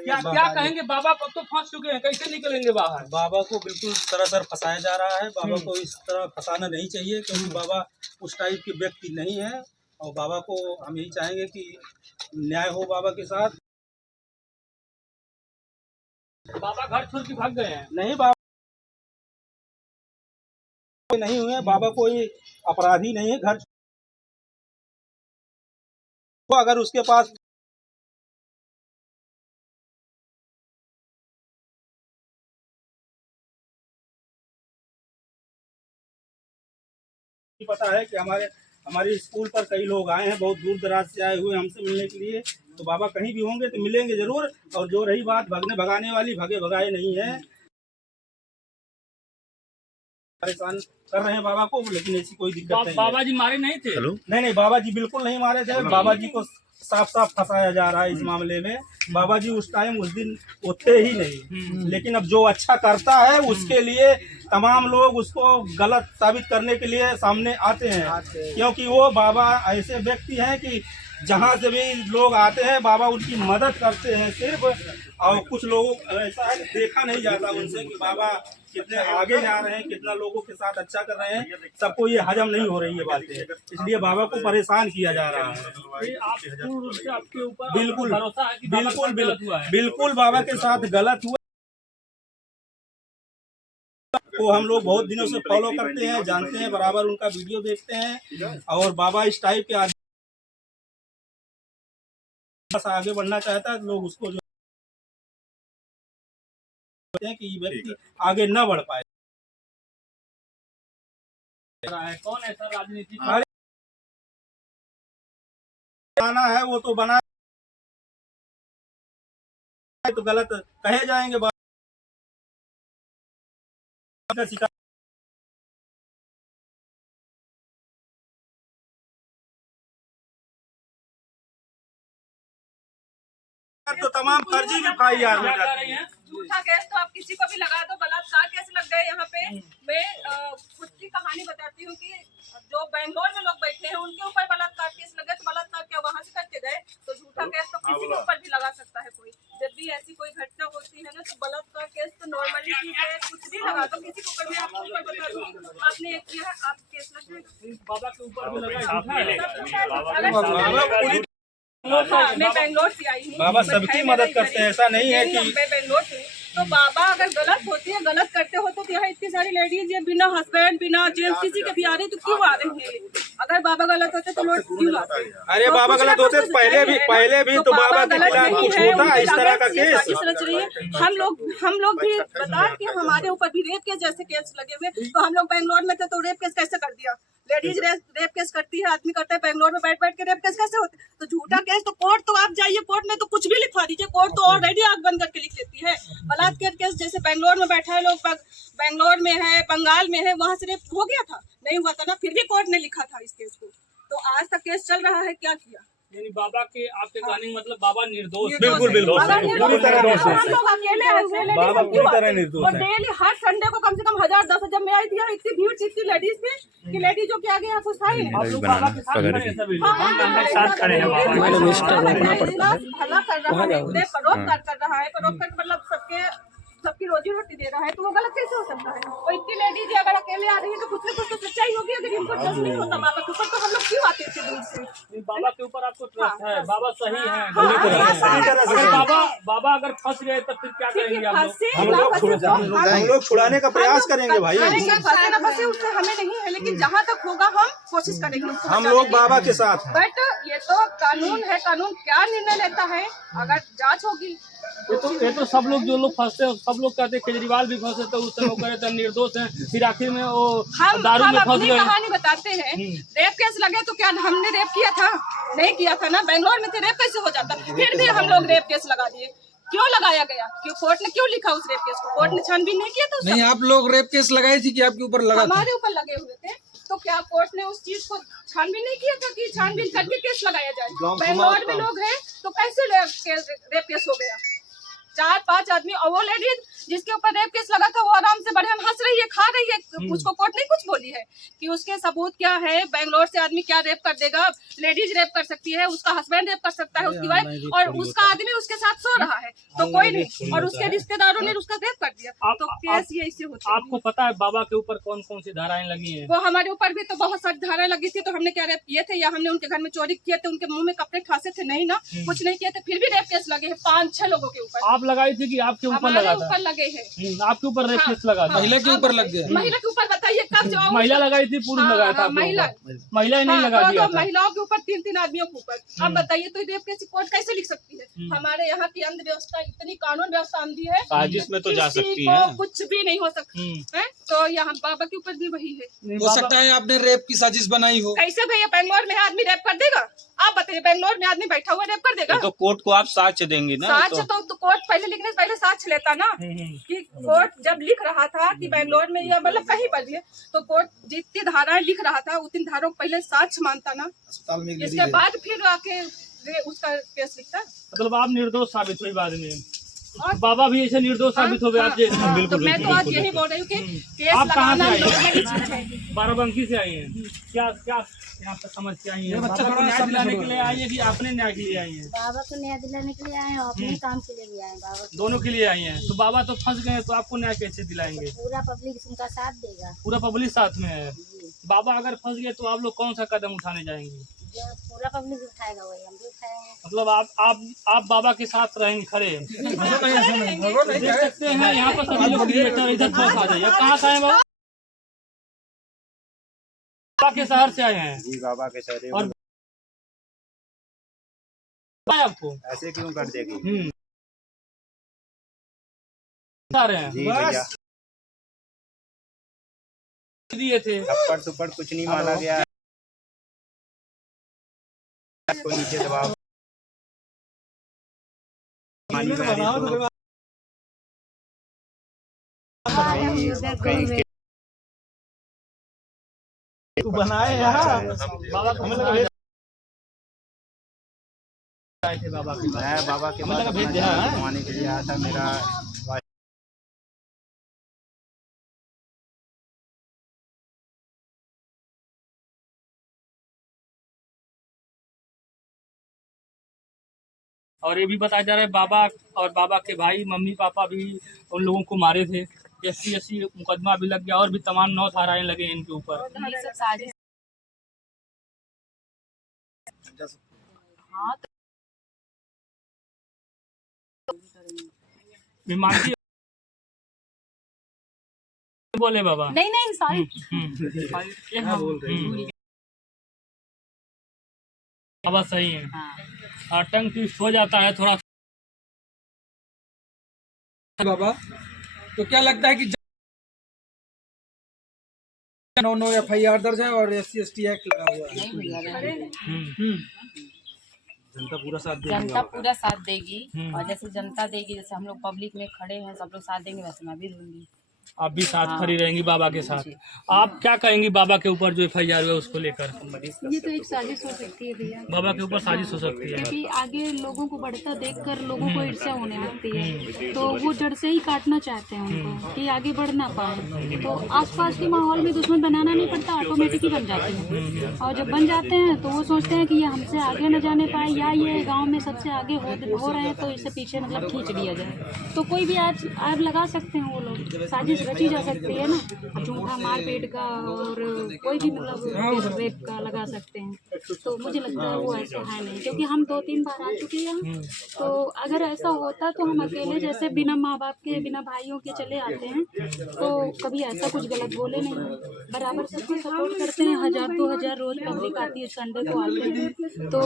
क्या कहेंगे? बाबा कब तो फंस चुके हैं, कैसे निकलेंगे बाहर? बाबा को बिल्कुल सरासर फंसाया जा रहा है। बाबा को इस तरह फंसाना नहीं चाहिए, क्योंकि बाबा उस टाइप के व्यक्ति नहीं है। और बाबा को हम यही चाहेंगे कि न्याय हो बाबा के साथ। बाबा घर छोड़ के भाग गए हैं? नहीं, बाबा नहीं हुए। बाबा कोई अपराधी नहीं है। घर अगर उसके पास पता है कि हमारे स्कूल पर कई लोग आए हैं, बहुत दूर दराज से आए हुए हमसे मिलने के लिए। तो बाबा कहीं भी होंगे तो मिलेंगे जरूर। और जो रही बात भगने भगाने वाली, भगे भगाए नहीं है। परेशान कर रहे हैं बाबा को, लेकिन ऐसी कोई दिक्कत नहीं है। बाबा जी मारे नहीं थे? नहीं, बाबा जी बिल्कुल नहीं मारे थे। बाबा जी को साफ साफ फंसाया जा रहा है इस मामले में। बाबा जी उस दिन वो थे ही नहीं। लेकिन अब जो अच्छा करता है उसके लिए तमाम लोग उसको गलत साबित करने के लिए सामने आते हैं, क्योंकि वो बाबा ऐसे व्यक्ति हैं कि जहाँ से भी लोग आते हैं बाबा उनकी मदद करते हैं सिर्फ। और कुछ लोग ऐसा है देखा नहीं जाता उनसे कि बाबा कितने आगे जा रहे हैं, कितना लोगों के साथ अच्छा कर रहे हैं। सबको ये हजम नहीं हो रही है बातें, इसलिए बाबा को परेशान किया जा रहा है। आपके ऊपर बिल्कुल भरोसा है कि बिल्कुल बाबा के साथ गलत हुआ। को हम लोग बहुत दिनों से फॉलो करते हैं, जानते हैं, बराबर उनका वीडियो देखते हैं। और बाबा इस टाइप के आदमी आगे बढ़ना चाहता है, लोग उसको जो हैं कि व्यक्ति आगे न बढ़ पाए। कौन ऐसा राजनीति बनाना है वो तो बना, तो गलत कहे जाएंगे। तो तमाम फर्जी FIR हो जाती है। झूठा केस तो आप किसी को भी लगा दो, बलात्कार केस लग गए यहाँ पे। मैं खुद की कहानी बताती हूँ कि जो बेंगलोर में लोग बैठे हैं उनके ऊपर बलात्कार केस लगे, तो बलात्कार क्या वहाँ से करके गए? तो झूठा केस तो किसी के ऊपर भी लगा सकता है कोई। जब भी ऐसी कोई घटना होती है ना, तो बलात्कार केस तो नॉर्मली चीज है, कुछ भी लगा दो किसी के ऊपर। मैं आपको ऊपर बता दूँ, आपने एक किया, आप केस लग जाएगा। बाबा के ऊपर भी लगा? मैं बेंगलोर से आई हूँ। बाबा सबकी मदद करते हैं, ऐसा नहीं है कि मैं बेंगलोर से। तो बाबा अगर गलत होती है, गलत करते होते तो यहाँ इतनी सारी लेडीज ये बिना हस्बैंड बिना जेंट्स किसी के भी आ रही, तो क्यों आ रही है? अगर बाबा गलत होते तो लोग क्यों आते? अरे बाबा गलत होते पहले भी तो बाबा के खिलाफ कुछ होता इस तरह का केस रच रही है। हम लोग भी बता कि हमारे ऊपर भी रेप केस जैसे केस लगे हुए। तो हम लोग बेंगलोर में थे तो रेप केस कैसे कर दिया? लेडीज रेप केस करती है, आदमी करता है। बेंगलोर में बैठ के रेप केस कैसे होते? तो झूठा केस तो कोर्ट, तो आप जाइए कोर्ट में तो कुछ भी लिखवा दीजिए, कोर्ट तो ऑलरेडी आग बंद करके लिख लेती है। बलात्कार केस जैसे बेंगलोर में बैठा है लोग, बेंगलोर में है, बंगाल में है, वहाँ से रेप हो गया था, नहीं हुआ था ना, फिर भी कोर्ट ने लिखा था इस केस को। तो आज तक केस चल रहा है, क्या किया? यानी बाबा के आपके कहने मतलब बाबा निर्दोष? बिल्कुल पूरी तरह निर्दोष है। हम लोग अकेले बाबा पूरी तरह निर्दोष है। डेली हर संडे को कम से कम 1000-10 जब मैं आई थी यहाँ इतनी भीड़ थी लेडीज में कि लेडीज जो के आगे यहाँ कुछ था ही नहीं। आप लोग बाबा के साथ खड़े हैं सभी लोग? साथ खड़े हैं। भला कर रहा है, परोपकार कर रहा है, परोपकार मतलब सबकी रोजी रोटी दे रहा है, तो वो गलत कैसे हो सकता है? और इतनी लेडीज अगर अकेले आ रही है तो कुछ न कुछ तो सच्चाई होगी। अगर इनको ट्रस्ट नहीं होता बाबा के ऊपर तो हम लोग क्यों आते थे दूर से? बाबा के ऊपर आपको ट्रस्ट है? बाबा सही है? बाबा अगर फंस गए तो फिर क्या करेंगे आप लोग? हम लोग छुड़ाने का प्रयास करेंगे भाई। फंसे न फंसे उससे हमें नहीं है, लेकिन जहाँ तक होगा हम कोशिश करेंगे। हम लोग बाबा के साथ हैं। बट ये तो कानून है, कानून क्या निर्णय लेता है अगर जांच होगी। ये तो सब लोग जो लोग फंसते हैं सब लोग कहते हैं केजरीवाल भी फंसे तो उस समय करे थे निर्दोष हैं, फिर आखिर में वो दारू में फंस गए। कहानी बताते हैं, रेप केस लगे तो क्या हमने रेप किया था? नहीं किया था ना। बेंगलोर में थे, रेप कैसे हो जाता? फिर भी हम लोग रेप केस लगा दिए। क्यों लगाया गया? क्यों कोर्ट ने क्यों लिखा उस रेप केस को? कोर्ट ने छानबीन नहीं किया था? नहीं, आप लोग रेप केस लगाई थी कि आपके ऊपर लगा? हमारे ऊपर लगे हुए थे, तो क्या कोर्ट ने उस चीज को छानबीन नहीं किया था कि छानबीन करके केस लगाया जाए? बेंगलोर में लोग हैं तो कैसे रेप केस हो गया? 4-5 आदमी, और वो लेडीज जिसके ऊपर रेप केस लगा था वो आराम से बढ़िया हंस रही है, खा रही है, उसको कोर्ट नहीं कुछ बोली है कि उसके सबूत क्या है? बेंगलोर से आदमी क्या रेप कर देगा? लेडीज रेप कर सकती है, उसका हस्बैंड रेप कर सकता है, उसकी वाइफ, और उसका आदमी उसके साथ सो रहा है। तो कोई नहीं, और उसके रिश्तेदारों ने उसका रेप कर दिया। तो केस ये ऐसे होता है। आपको पता है बाबा के ऊपर कौन कौन सी धाराएं लगी हैं? वो हमारे ऊपर भी तो बहुत सारी धाराएं लगी थी। तो हमने क्या रेप किए थे या हमने उनके घर में चोरी किए थे, उनके मुंह में कपड़े खासे थे? नहीं ना, कुछ नहीं किए थे, फिर भी रेप केस लगे हैं 5-6 लोगों के ऊपर। आप लगाई थी कि आपके ऊपर हमारे लगा था? ऊपर लगे हैं। आपके ऊपर रेप केस लगा था? महिला के ऊपर लग गया। महिला के ऊपर बताइए कब जाओ? महिला लगाई थी, पुरुष लगाया था? महिला महिला ही नहीं लगा दिया था? महिलाओं के ऊपर 3-3 आदमियों के ऊपर। अब बताइए तो रेप केस कोर्ट कैसे लिख सकती है? हमारे यहाँ की अंध व्यवस्था इतनी कानून व्यवस्था अंधी है, साजिश में तो जा सकती है, है, कुछ भी नहीं हो सकता है। तो यहाँ बाबा के ऊपर भी वही है। हो सकता है आपने रेप की साजिश बनाई हो। कैसे भैया बेंगलोर में आदमी रेप कर देगा? आप बताइए, बेंगलोर में आदमी बैठा हुआ रेप कर देगा? तो कोर्ट को आप साक्ष्य देंगी ना? साक्ष्य तो कोर्ट पहले लिखने से पहले साक्ष्य लेता ना, कि कोर्ट जब लिख रहा था कि बेंगलोर में या मतलब कहीं पर भी, तो कोर्ट जितनी धाराएं लिख रहा था उतनी धाराओं को पहले साक्ष्य मानता ना, इसके बाद फिर आके उसका केस लिखता। मतलब आप निर्दोष साबित हुई बाद में, बाबा भी ऐसे निर्दोष साबित हो गए आप जैसे। तो मैं तो आज यही बोल रही हूँ कि केस आप कहाँ से लगाना आई लोगों की चीज है। बाराबंकी से आई हैं? क्या क्या यहाँ पे समझ के आई हैं? बाबा को न्याय दिलाने के लिए आई है कि अपने न्याय के लिए आई हैं? बाबा को न्याय दिलाने के लिए आए हैं और अपने काम के लिए भी आए हैं। बाबा दोनों के लिए आई हैं। तो बाबा तो फंस गए, तो आपको न्याय कैसे दिलाएंगे? पूरा पब्लिक उनका साथ देगा। पूरा पब्लिक साथ में है। बाबा अगर फंस गए तो आप लोग कौन सा कदम उठाने जाएंगे? जो पूरा पब्लिक उठाएगा वही हम भी उठाएंगे। मतलब आप बाबा के साथ रहेंगे खड़े? देख सकते हैं यहाँ पर सभी लोग क्रिएटर, इधर थोड़ा सा आ जाइए। कहाँ से आए बाबा? बाबा के शहर से आए हैं? जी बाबा के शहर। और आपको ऐसे क्यों कर देगी? बता रहे हैं जी भैया, दिए थे थप्पड़ थप्पड़ कुछ नहीं माना गया, को नीचे दबाव बनाए यहाँ बाबा को आए थे। बाबा के मैं बाबा के पास घुमाने के लिए आया था। मेरा और ये भी बताया जा रहा है बाबा और बाबा के भाई मम्मी पापा भी उन लोगों को मारे थे। SC मुकदमा भी लग गया और भी तमाम 9 धाराएं लगे इनके ऊपर। मानती बोले बाबा? नहीं सॉरी। बाबा सही है। टंग ट्विस्ट हो जाता है थोड़ा। बाबा तो क्या लगता है कि 9 FIR दर्ज है और SC ST एक्ट लगा हुआ है? जनता पूरा साथ देगी। जनता पूरा साथ देगी, और जैसे जनता देगी, जैसे हम लोग पब्लिक में खड़े हैं सब लोग साथ देंगे, वैसे मैं भी दूंगी। आप भी साथ खड़ी रहेंगी बाबा के साथ। आप क्या कहेंगी बाबा के ऊपर जो FIR हुआ उसको लेकर? ये तो एक साजिश हो सकती है भैया, बाबा के ऊपर साजिश हो सकती है, क्योंकि आगे लोगों को बढ़ता देखकर लोगों को ईर्ष्या होने लगती है, तो वो जड़ से ही काटना चाहते हैं उनको कि आगे बढ़ ना पाए। तो आसपास के माहौल में दुश्मन बनाना नहीं पड़ता, ऑटोमेटिक ही बन जाते हैं। और जब बन जाते हैं तो वो सोचते हैं कि ये हमसे आगे न जाने पाए, या ये गाँव में सबसे आगे हो रहे हैं तो इससे पीछे मतलब खींच लिया जाए। तो कोई भी आग लगा सकते हैं वो लोग, साजिश रची जा सकती है ना, झूठा मारपीट का और कोई भी मतलब रेप का लगा सकते हैं। तो मुझे लगता है वो ऐसा है नहीं, क्योंकि हम 2-3 बार आ चुके हैं। तो अगर ऐसा होता तो हम अकेले जैसे बिना माँ बाप के बिना भाइयों के चले आते हैं, तो कभी ऐसा कुछ गलत बोले नहीं, बराबर सबको सपोर्ट करते हैं। 1000-2000 रोज पब्लिक आती है, संडे को आते हैं, तो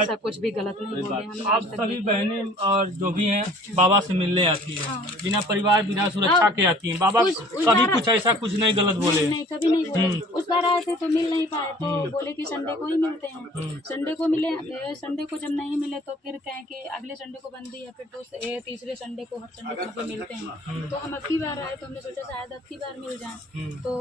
ऐसा कुछ भी गलत नहीं बोले हम। आप सभी बहनें और जो भी हैं बाबा से मिलने आती है, बिना परिवार बिना सुरक्षा के आती हैं। बाबा कभी कुछ ऐसा कुछ नहीं गलत बोले? नहीं, कभी नहीं बोले। उस बार आए थे तो मिल नहीं पाए, तो बोले कि संडे को ही मिलते हैं। संडे को मिले, संडे को जब नहीं मिले तो फिर कहें कि अगले संडे को बंदी है, फिर तो तीसरे संडे को हर संडे को मिलते हैं। तो हम अब की बार आए तो हमने सोचा शायद अब की बार मिल जाए। तो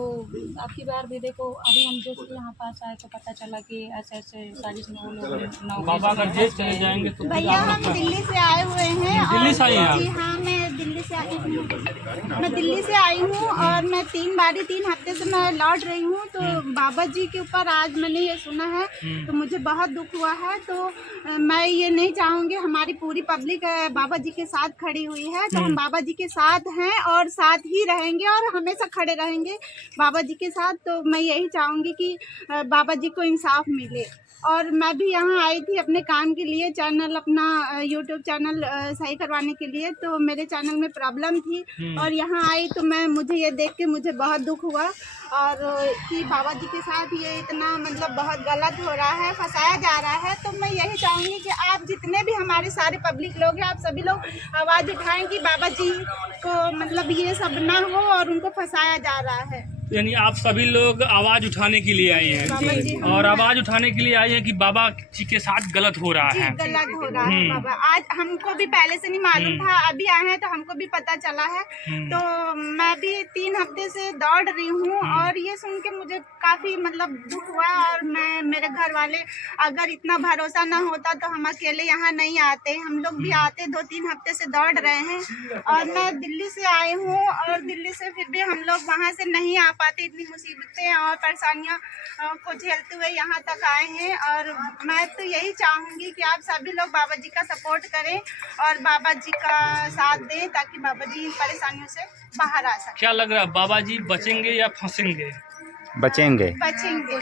अब की बार भी देखो, अभी हम जैसे यहाँ पास आए तो पता चला कि ऐसे ऐसे साजिश में वो लोग बाबा अगर जेल चले जाएंगे तो भैया हम दिल्ली से आए हुए हैं। दिल्ली से आए हैं आप? जी हाँ, मैं दिल्ली से आई हूँ। मैं दिल्ली से आई हूँ और मैं 3 हफ्ते से मैं लौट रही हूँ। तो बाबा जी के ऊपर आज मैंने ये सुना है तो मुझे बहुत दुख हुआ है। तो मैं ये नहीं चाहूँगी, हमारी पूरी पब्लिक बाबा जी के साथ खड़ी हुई है, तो हम बाबा जी के साथ हैं और साथ ही रहेंगे और हमेशा खड़े रहेंगे बाबा जी के साथ। तो मैं यही चाहूँगी कि बाबा जी को इंसाफ मिले। और मैं भी यहाँ आई थी अपने काम के लिए, चैनल अपना यूट्यूब चैनल सही करवाने के लिए। तो मेरे चैनल में प्रॉब्लम थी और यहाँ आई तो मुझे ये देख के मुझे बहुत दुख हुआ और कि बाबा जी के साथ ये इतना मतलब बहुत गलत हो रहा है, फंसाया जा रहा है। तो मैं यही चाहूँगी कि आप जितने भी हमारे सारे पब्लिक लोग हैं, आप सभी लोग आवाज़ उठाएं कि बाबा जी को मतलब ये सब ना हो और उनको फंसाया जा रहा है। यानी आप सभी लोग आवाज उठाने के लिए आए हैं और आवाज उठाने के लिए आए हैं कि बाबा जी के साथ गलत हो रहा है। गलत हो रहा है बाबा। आज हमको भी पहले से नहीं मालूम था, अभी आए हैं तो हमको भी पता चला है। तो मैं भी 3 हफ्ते से दौड़ रही हूँ और ये सुन के मुझे काफी मतलब दुख हुआ। और मेरे घर वाले अगर इतना भरोसा ना होता तो हम अकेले यहाँ नहीं आते, हम लोग भी आते। 2-3 हफ्ते से दौड़ रहे हैं और मैं दिल्ली से आई हूँ और दिल्ली से फिर भी हम लोग वहाँ से नहीं आ पाते, इतनी मुसीबतें और परेशानियां को झेलते हुए यहाँ तक आए हैं। और मैं तो यही चाहूँगी कि आप सभी लोग बाबा जी का सपोर्ट करें और बाबा जी का साथ दें ताकि बाबा जी इन परेशानियों से बाहर आ सकें। क्या लग रहा है, बाबा जी बचेंगे या फंसेंगे? बचेंगे। बचेंगे।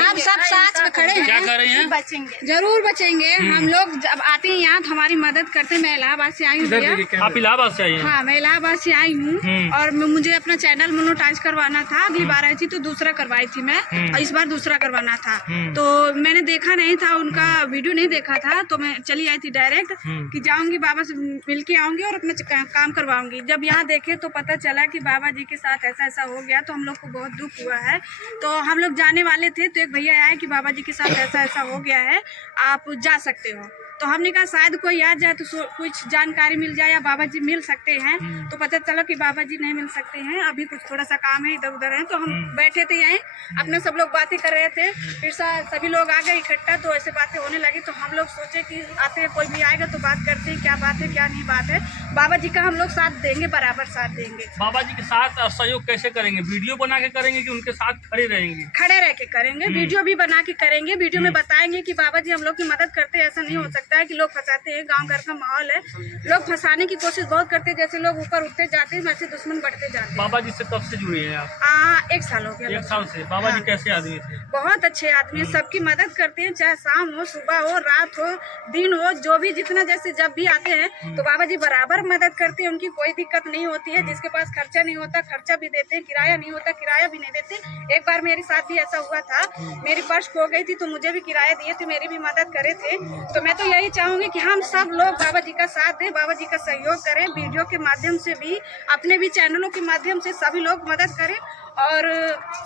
आप सब साथ में खड़े हैं, क्या कर रहे हैं? बचेंगे, जरूर बचेंगे। हम लोग जब आते हैं यहाँ तो हमारी मदद करते हैं। मैं इलाहाबाद से आई हूँ भैया। आप इलाहाबाद से आई हैं? हाँ, मैं इलाहाबाद से आई हूँ और मुझे अपना चैनल मोनेटाइज करवाना था। अगली बार आई थी तो दूसरा करवाई थी मैं और इस बार दूसरा करवाना था। तो मैंने देखा नहीं था, उनका वीडियो नहीं देखा था, तो मैं चली आई थी डायरेक्ट कि जाऊंगी बाबा से मिल के आऊंगी और अपना काम करवाऊंगी। जब यहाँ देखे तो पता चला कि बाबा जी के साथ ऐसा ऐसा हो गया, तो हम लोग को बहुत हुआ है। तो हम लोग जाने वाले थे तो एक भैया आए कि बाबा जी के साथ ऐसा ऐसा हो गया है, आप जा सकते हो। तो हमने कहा शायद कोई आ जाए तो कुछ जानकारी मिल जाए या बाबा जी मिल सकते हैं। तो पता चला कि बाबा जी नहीं मिल सकते हैं, अभी कुछ थोड़ा सा काम है, इधर उधर है। तो हम बैठे थे यहीं, अपने सब लोग बातें कर रहे थे। फिर सभी लोग आ गए इकट्ठा, तो ऐसे बातें होने लगी। तो हम लोग सोचे कि आते हैं, कोई भी आएगा तो बात करते हैं, क्या बात है क्या नहीं बात है। बाबा जी का हम लोग साथ देंगे, बराबर साथ देंगे। बाबा जी के साथ सहयोग कैसे करेंगे? वीडियो बना के करेंगे कि उनके साथ खड़े रहेंगे? खड़े रह के करेंगे, वीडियो भी बना के करेंगे। वीडियो में बताएंगे कि बाबा जी हम लोग की मदद करते हैं। ऐसा नहीं हो सकता है कि लोग फंसाते हैं, गांव घर का माहौल है, लोग फंसाने की कोशिश बहुत करते हैं। जैसे लोग ऊपर उठते जाते हैं वैसे दुश्मन बढ़ते जाते हैं। बाबा जी से कब से जुड़े हैं आप? 1 साल हो गया। 1 साल से। बाबा जी कैसे आदमी थे? बहुत अच्छे आदमी है, सबकी मदद करते हैं, चाहे शाम हो, सुबह हो, रात हो, दिन हो, जो भी जितना जैसे जब भी आते हैं तो बाबा जी बराबर मदद करते हैं। उनकी कोई दिक्कत नहीं होती है। जिसके पास खर्चा नहीं होता खर्चा भी देते हैं, किराया नहीं होता किराया भी नहीं देते। एक बार मेरे साथ भी ऐसा हुआ था, मेरी पर्स खो गई थी तो मुझे भी किराया दिए थे, मेरी भी मदद करे थे। तो मैं तो यही चाहूंगी कि हम सब लोग बाबा जी का साथ दें, बाबा जी का सहयोग करें। वीडियो के माध्यम से भी, अपने भी चैनलों के माध्यम से सभी लोग मदद करें और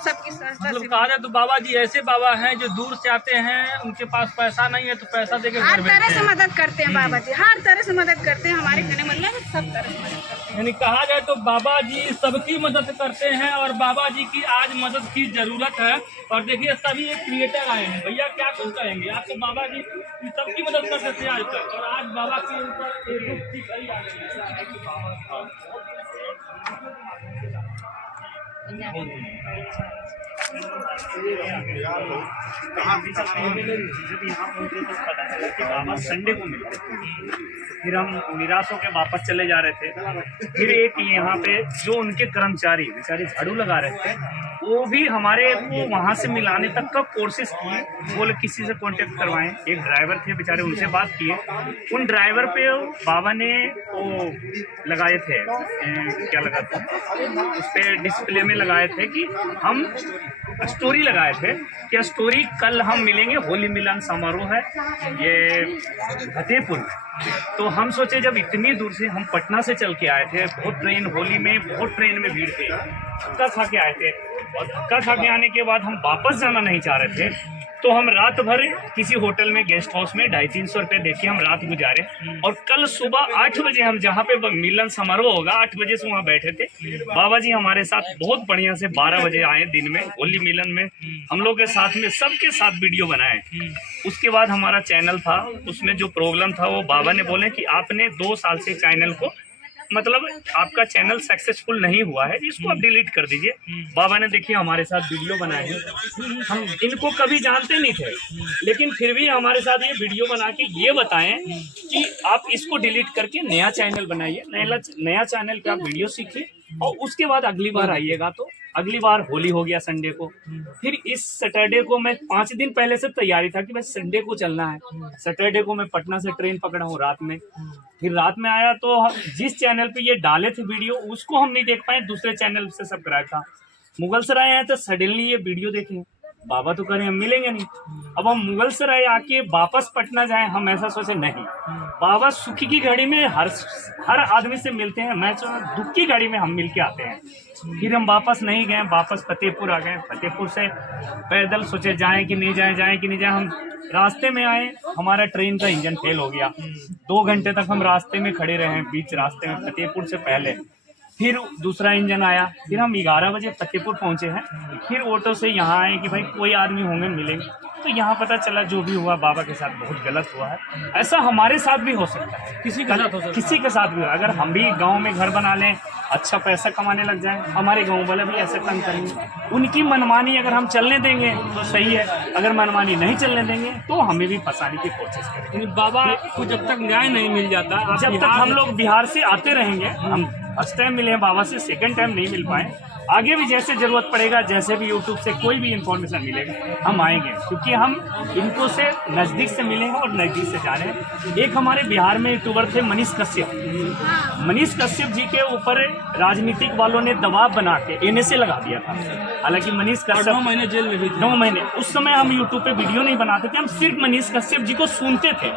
सबकी मतलब कहा जाए तो बाबा जी ऐसे बाबा हैं जो दूर से आते हैं, उनके पास पैसा नहीं है तो पैसा देके हर तरह से मदद करते हैं। बाबा जी हर तरह से मदद करते हैं, हमारे कहने मतलब सब तरह से मदद करते हैं। यानी कहा जाए तो बाबा जी सबकी मदद करते हैं और बाबा जी की आज मदद की जरूरत है। और देखिए सभी एक क्रिएटर आए हैं। भैया क्या कुछ कहेंगे? आपको बाबा जी सबकी मदद करते थे आज तक और आज बाबा के ऊपर एक दुख की कड़ी आ गई है। जब यहाँ पहुँचे तो पता चला कि बाबा संडे को मिलते थे। फिर हम निराश होकर वापस चले जा रहे थे। फिर एक यहाँ पे जो उनके कर्मचारी बेचारे झाड़ू लगा रहे थे, वो भी हमारे को वहाँ से मिलाने तक का कोशिश की। बोले किसी से कांटेक्ट करवाएं। एक ड्राइवर थे बेचारे, उनसे बात किए। उन ड्राइवर पे बाबा ने वो लगाए थे, क्या लगा था उस पर डिस्प्ले में लगाए थे कि हम स्टोरी लगाए थे कि स्टोरी कल हम मिलेंगे, होली मिलन समारोह है ये फतेहपुर में। तो हम सोचे जब इतनी दूर से हम पटना से चल के आए थे, बहुत ट्रेन होली में बहुत ट्रेन में भीड़ थी, धक्का खा के आए थे और धक्का खा के आने के बाद हम वापस जाना नहीं चाह रहे थे। तो हम रात भर किसी होटल में गेस्ट हाउस में 250-300 रुपये देके हम रात गुजारे और कल सुबह 8 बजे हम जहाँ पे मिलन समारोह होगा 8 बजे से वहाँ बैठे थे। बाबा जी हमारे साथ बहुत बढ़िया से 12 बजे आए दिन में होली मिलन में, हम लोग के साथ में सबके साथ वीडियो बनाए। उसके बाद हमारा चैनल था, उसमें जो प्रॉब्लम था वो बाबा ने बोले कि आपने 2 साल से चैनल को मतलब आपका चैनल सक्सेसफुल नहीं हुआ है, इसको आप डिलीट कर दीजिए। बाबा ने देखिए हमारे साथ वीडियो बनाए हैं, हम इनको कभी जानते नहीं थे, लेकिन फिर भी हमारे साथ ये वीडियो बना के ये बताएं कि आप इसको डिलीट करके नया चैनल बनाइए, नया चैनल पे आप वीडियो सीखिए और उसके बाद अगली बार आइएगा। तो अगली बार होली हो गया संडे को, फिर इस सैटरडे को मैं 5 दिन पहले से तैयारी था कि भाई संडे को चलना है। सैटरडे को मैं पटना से ट्रेन पकड़ा हूँ रात में, फिर रात में आया तो जिस चैनल पे ये डाले थे वीडियो उसको हम नहीं देख पाए, दूसरे चैनल से सब्सक्राइब था। मुगलसराय आए तो सडनली ये वीडियो देखे, बाबा तो करें हम मिलेंगे नहीं। अब हम मुगलसराय आके वापस पटना जाएं, हम ऐसा सोचे नहीं, बाबा सुखी की घड़ी में हर आदमी से मिलते हैं, मैं दुख की घड़ी में हम मिल के आते हैं। फिर हम वापस नहीं गए, वापस फतेहपुर आ गए। फतेहपुर से पैदल सोचे जाएं कि नहीं जाएं कि नहीं जाएं। हम रास्ते में आए, हमारा ट्रेन का इंजन फेल हो गया। 2 घंटे तक हम रास्ते में खड़े रहे, बीच रास्ते में फतेहपुर से पहले। फिर दूसरा इंजन आया, फिर हम 11 बजे फतेहपुर पहुंचे हैं। फिर ऑटो से यहाँ आए कि भाई कोई आदमी होंगे मिलेंगे, तो यहाँ पता चला जो भी हुआ बाबा के साथ बहुत गलत हुआ है। ऐसा हमारे साथ भी हो सकता है, किसी के साथ भी हो। अगर हम भी गांव में घर बना लें, अच्छा पैसा कमाने लग जाएं, हमारे गांव वाले भी ऐसे तंग करेंगे। उनकी मनमानी अगर हम चलने देंगे तो सही है, अगर मनमानी नहीं चलने देंगे तो हमें भी फंसाने की कोशिश करेंगे। बाबा को जब तक न्याय नहीं मिल जाता, जब तक हम लोग बिहार से आते रहेंगे, हम फर्स्ट टाइम मिले हैं बाबा से, सेकंड टाइम नहीं मिल पाए, आगे भी जैसे जरूरत पड़ेगा, जैसे भी यूट्यूब से कोई भी इंफॉर्मेशन मिलेगा हम आएंगे, क्योंकि हम इनको से नज़दीक से मिले हैं और नज़दीक से जा रहे हैं। एक हमारे बिहार में यूट्यूबर थे मनीष कश्यप जी के ऊपर राजनीतिक वालों ने दबाव बना के NSA लगा दिया था। हालांकि मनीष कश्यप 9 महीने जेल में भी थे। 9 महीने। उस समय हम यूट्यूब पे वीडियो नहीं बनाते थे, हम सिर्फ मनीष कश्यप जी को सुनते थे।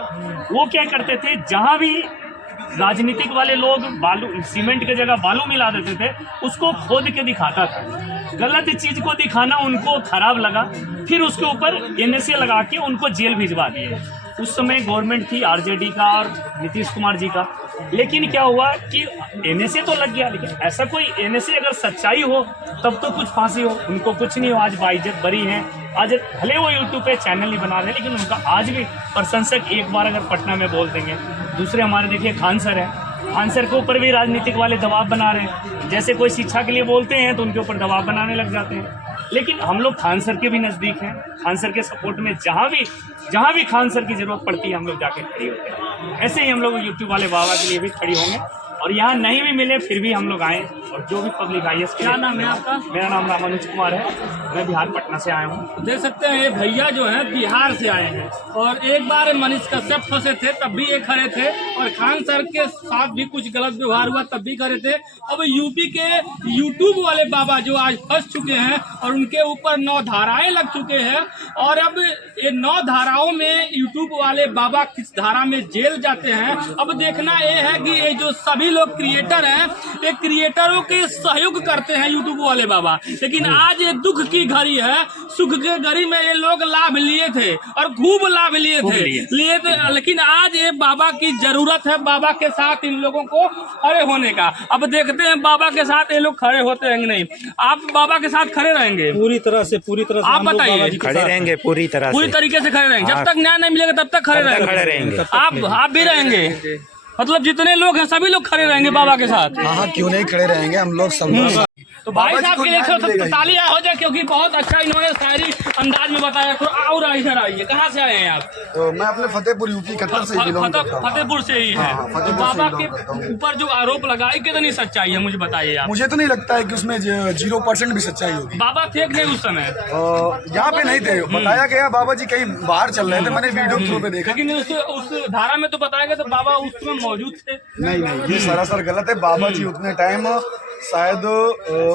वो क्या करते थे, जहाँ भी राजनीतिक वाले लोग बालू सीमेंट की जगह बालू मिला देते थे, उसको खोद के दिखाता था। गलत चीज को दिखाना उनको खराब लगा, फिर उसके ऊपर NSA लगा के उनको जेल भिजवा दिए। उस समय गवर्नमेंट थी RJD का और नीतीश कुमार जी का, लेकिन क्या हुआ कि NSA तो लग गया, लेकिन ऐसा कोई NSA अगर सच्चाई हो तब तो कुछ फांसी हो, उनको कुछ नहीं हो, आज बाइज्जत बरी हैं। आज भले वो यूट्यूब पे चैनल नहीं बना रहे, लेकिन उनका आज भी प्रशंसक एक बार अगर पटना में बोल देंगे। दूसरे हमारे देखिए खान सर है, खान सर के ऊपर भी राजनीतिक वाले दबाव बना रहे हैं। जैसे कोई शिक्षा के लिए बोलते हैं तो उनके ऊपर दबाव बनाने लग जाते हैं, लेकिन हम लोग खान सर के भी नज़दीक हैं। खान सर के सपोर्ट में जहाँ भी खान सर की ज़रूरत पड़ती है हम लोग जाके खड़ी होते हैं। ऐसे ही हम लोग यूट्यूब वाले बाबा के लिए भी खड़ी होंगे, और यहाँ नहीं भी मिले फिर भी हम लोग आए, और जो भी पब्लिक आई है। क्या नाम है आपका? मेरा नाम रामानुज कुमार है, मैं बिहार पटना से आया हूँ। देख सकते हैं ये भैया जो हैं बिहार से आए हैं, और एक बार मनीष कश्यप फंसे थे तब भी ये खड़े थे, और खान सर के साथ भी कुछ गलत व्यवहार हुआ तब भी खड़े थे। अब यूपी के यूट्यूब वाले बाबा जो आज फंस चुके हैं और उनके ऊपर 9 धाराएं लग चुके हैं, और अब ये 9 धाराओं में यूट्यूब वाले बाबा किस धारा में जेल जाते हैं। अब देखना ये है कि ये जो सभी लोग क्रिएटर हैं, ये क्रिएटरों के सहयोग करते हैं यूट्यूब वाले बाबा, लेकिन आज ये दुख की घड़ी है। सुख के घड़ी में ये लोग लाभ लिए थे और खूब लाभ लिए थे, लेकिन आज ये बाबा की जरूरत है, बाबा के साथ इन लोगों को खड़े होने का। अब देखते हैं बाबा के साथ ये लोग खड़े होते हैं नहीं। आप बाबा के साथ खड़े रहेंगे? पूरी तरह से आप बताइए। खड़े रहेंगे पूरी तरीके से खड़े रहेंगे, जब तक न्याय नहीं मिलेगा तब तक खड़े रहेंगे। आप भी रहेंगे, मतलब जितने लोग हैं सभी लोग खड़े रहेंगे बाबा के साथ? हाँ, क्यों नहीं खड़े रहेंगे, हम लोग सब। तो भाई साहब के लिए तालियां हो जाए, क्योंकि बहुत अच्छा इन्होंने शायरी अंदाज में बताया। और इधर आइए, कहाँ से आए हैं आप? तो मैं अपने फतेहपुर यूपी खत्तर से बिलोंग करता हूं। फतेहपुर से ही है। तो बाबा के ऊपर जो आरोप लगाई कितनी सच्चाई है मुझे बताइए आप। मुझे तो नहीं लगता है कि उसमें 0% भी सच्चाई होगी। बाबा थे नहीं उस समय? यहाँ पे नहीं थे, बताया गया बाबा जी कहीं बाहर चल रहे थे, मैंने वीडियो थ्रू पे देखा। लेकिन उस धारा में तो बताया गया तो बाबा उस समय मौजूद थे। नहीं, ये सरासर गलत है। बाबा जी उतने टाइम शायद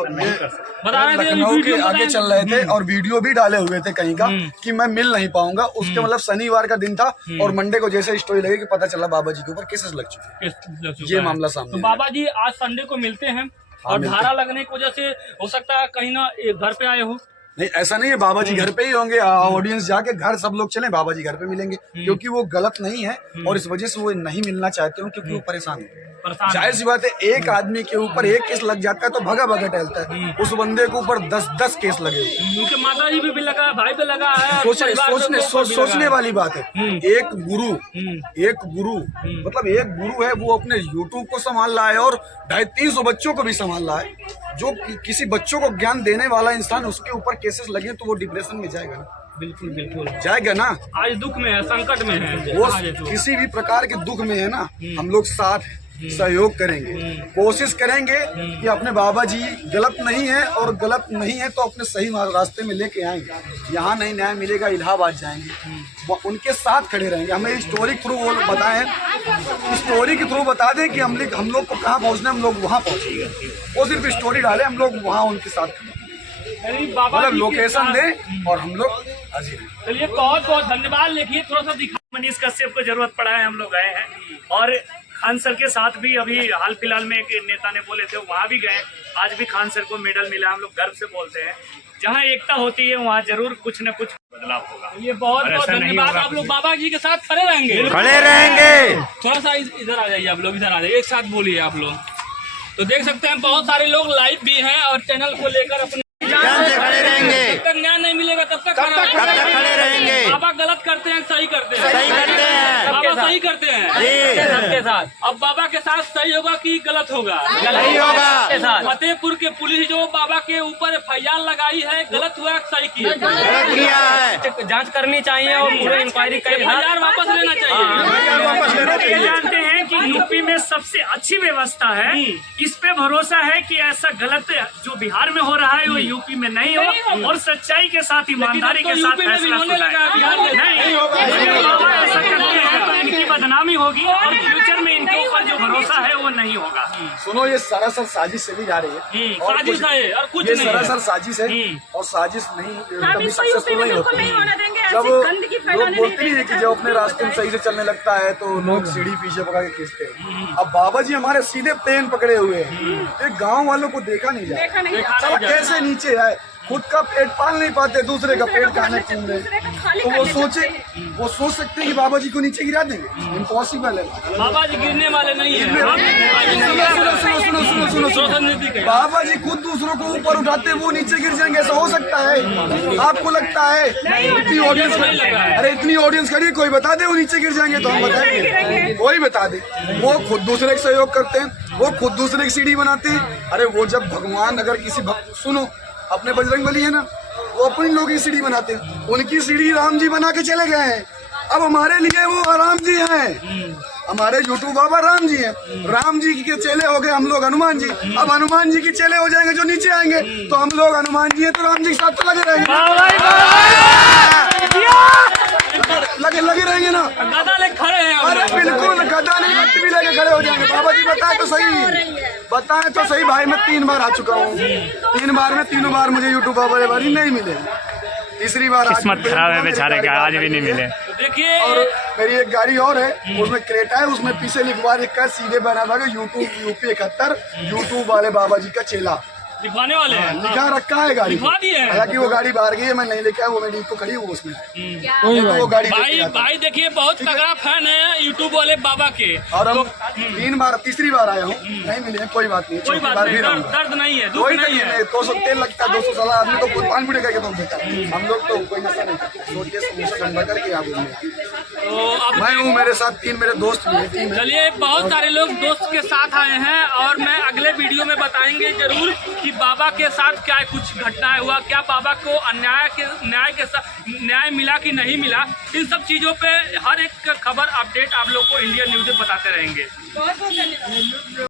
लखनऊ के आगे चल रहे थे और वीडियो भी डाले हुए थे कहीं का कि मैं मिल नहीं पाऊंगा। उसके मतलब शनिवार का दिन था और मंडे को जैसे स्टोरी लगी कि पता चला बाबा जी के ऊपर केसेस लग चुके, ये मामला सामने। तो बाबा जी आज संडे को मिलते हैं और धारा लगने की वजह से हो सकता है कहीं ना घर पे आए हो? नहीं, ऐसा नहीं है, बाबा जी घर पे ही होंगे। ऑडियंस जाके घर सब लोग चले, बाबा जी घर पे मिलेंगे, क्योंकि वो गलत नहीं है और इस वजह से वो नहीं मिलना चाहते हो, क्योंकि वो परेशान है। परेशान जाहिर सी बात है, एक आदमी के ऊपर एक केस लग जाता है तो भगा भगा टहलता है, उस बंदे के ऊपर 10 केस लगे हुए। उनके माता जी भी लगा, भाई पे लगा है। सोचने वाली बात है। एक गुरु मतलब एक गुरु है, वो अपने YouTube को संभाल रहा है और 250-300 बच्चों को भी संभाल रहा है। जो किसी बच्चों को ज्ञान देने वाला इंसान, उसके ऊपर केसेस लगे तो वो डिप्रेशन में जाएगा ना। बिल्कुल बिल्कुल जाएगा ना। आज दुख में है, संकट में है, वो किसी भी प्रकार के दुख में है ना, हम लोग साथ सहयोग करेंगे, कोशिश करेंगे कि अपने बाबा जी गलत नहीं है, और गलत नहीं है तो अपने सही रास्ते में लेके आएंगे। यहाँ नहीं न्याय मिलेगा, इलाहाबाद जाएंगे, उनके साथ खड़े रहेंगे। हमें स्टोरी के थ्रू वो बताएं, स्टोरी के थ्रू बता दें कि हम लोग को कहाँ पहुँचना है, हम लोग वहाँ पहुँचेंगे। वो सिर्फ स्टोरी डालें, हम लोग वहाँ उनके साथ खड़े, मतलब लोकेशन दें और हम लोग हाजिर हैं। चलिए बहुत बहुत धन्यवाद। लिखिए थोड़ा सा दिखा। मनीष कश्यप को जरूरत पड़ा है, हम लोग गए हैं, और खान सर के साथ भी अभी हाल फिलहाल में एक नेता ने बोले थे, वहाँ भी गए। आज भी खान सर को मेडल मिला। हम लोग गर्व से बोलते हैं, जहाँ एकता होती है वहाँ जरूर कुछ न कुछ बदलाव होगा। ये बहुत बहुत धन्यवाद। आप लोग बाबा जी के साथ खड़े रहेंगे? खड़े रहेंगे। थोड़ा सा इधर आ जाइए, आप लोग इधर आ जाइए, एक साथ बोलिए आप लोग। तो देख सकते हैं बहुत सारे लोग लाइव भी हैं और चैनल को लेकर अपने खड़े रहेंगे। जब तक न्याय नहीं मिलेगा तब तक खड़े रहेंगे। बाबा गलत करते हैं, सही करते हैं, बाबा सही करते हैं सबके साथ। अब बाबा के साथ सही होगा कि गलत होगा? सही होगा। फतेहपुर के पुलिस जो बाबा के ऊपर FIR लगाई है, गलत हुआ सही किया है। जांच करनी चाहिए और पूरे इंक्वायरी कर FIR वापस लेना चाहिए। ये जानते हैं कि यूपी में सबसे अच्छी व्यवस्था है, इस पे भरोसा है कि ऐसा गलत जो बिहार में हो रहा है वो यूपी में नहीं हो, और सच्चाई के साथ, ईमानदारी के साथ फैसला होने लगा। बिहार नहीं, अगर बाबा ऐसा करते हैं तो इनकी बदनामी होगी और फ्यूचर में इनके ऊपर जो भरोसा है वो नहीं होगा। सुनो, ये सरासर साजिश से भी जा रही है, साजिश है और कुछ ये नहीं सरासर साजिश है, और साजिश नहीं कभी सक्सेसफुल नहीं होती। जब लोग बोलते नहीं है कि जब अपने रास्ते में सही से चलने लगता है तो लोग सीढ़ी पीछे पकड़ के खींचते हैं। अब बाबा जी हमारे सीधे प्लेन पकड़े हुए हैं, एक गाँव वालों को देखा नहीं जाए, कैसे नीचे है, खुद का पेट पाल नहीं पाते, दूसरे का पेट खाने घूम रहे, तो वो सोच सकते हैं कि बाबा जी को नीचे गिरा देंगे। इम्पॉसिबल है। बाबा जी गिरने वाले नहीं है। सुनो, बाबा जी खुद दूसरों को ऊपर उठाते, वो नीचे गिर जाएंगे, ऐसा हो सकता है? आपको लगता है? इतनी ऑडियंस, अरे इतनी ऑडियंस खड़ी, कोई बता दे वो नीचे गिर जाएंगे तो हम बताएंगे? कोई बता दे। वो खुद दूसरे का सहयोग करते हैं, वो खुद दूसरे की सीढ़ी बनाते हैं। अरे वो जब भगवान अगर किसी सुनो, अपने बजरंगबली है ना, वो अपनी लोगों की सीढ़ी बनाते हैं, उनकी सीढ़ी राम जी बना के चले गए हैं। अब हमारे लिए वो राम जी हैं, हमारे यूट्यूब बाबा राम जी हैं। राम जी के चेले हो गए हम लोग हनुमान जी, अब हनुमान जी के चेले हो जाएंगे जो नीचे आएंगे, तो हम लोग हनुमान जी हैं तो राम जी के साथ तो लगे रहेंगे, लगे रहेंगे ना। गदा ले खड़े हैं। अरे बिल्कुल, गदा नहीं, मत भी लेके खड़े हो जाएंगे। बाबा जी बताए तो सही भाई, मैं 3 बार आ चुका हूँ, 3 बार में 3 बार मुझे यूट्यूब बाबा वाली नहीं मिले, तीसरी बार किस्मत खराब है बेचारे का, आज भी नहीं मिले। देखिए, और मेरी एक गाड़ी और है, उसमें क्रेटा है, उसमें पीछे लिखवा रखा है सीधे बना था यूट्यूब यूपी 71 यूट्यूब वाले बाबा जी का चेला लिखवाने वाले हैं, लिखा रखा है गाड़ी, लिखवा दिए। हालांकि वो गाड़ी बाहर गई है, मैं नहीं लेके आया, वो मेरी को खड़ी हूँ उसमें, वो गाड़ी भाई देखिए बहुत तगड़ा फैन है यूट्यूब वाले बाबा के। और हम 3 बार, तीसरी बार आया हूँ, नहीं मिले, कोई बात नहीं, कोई बात नहीं, दर्द नहीं है, दुख नहीं है। 200 तेल लगता है, 200 साल आदमी तो खुद पान पीड़े करके तो देता है, हम लोग तो कोई नशा नहीं करते, सोचिए समोसा ठंडा करके आप मैं हूँ, मेरे साथ 3 मेरे दोस्त भी हैं। चलिए, बहुत सारे लोग दोस्त के साथ आए हैं और मैं अगले वीडियो में बताएंगे जरूर कि बाबा के साथ क्या कुछ घटनाएं हुआ, क्या बाबा को न्याय मिला कि नहीं मिला। इन सब चीजों पे हर एक खबर अपडेट आप लोग को इंडियन न्यूज़ बताते रहेंगे। बहुत बहुत धन्यवाद।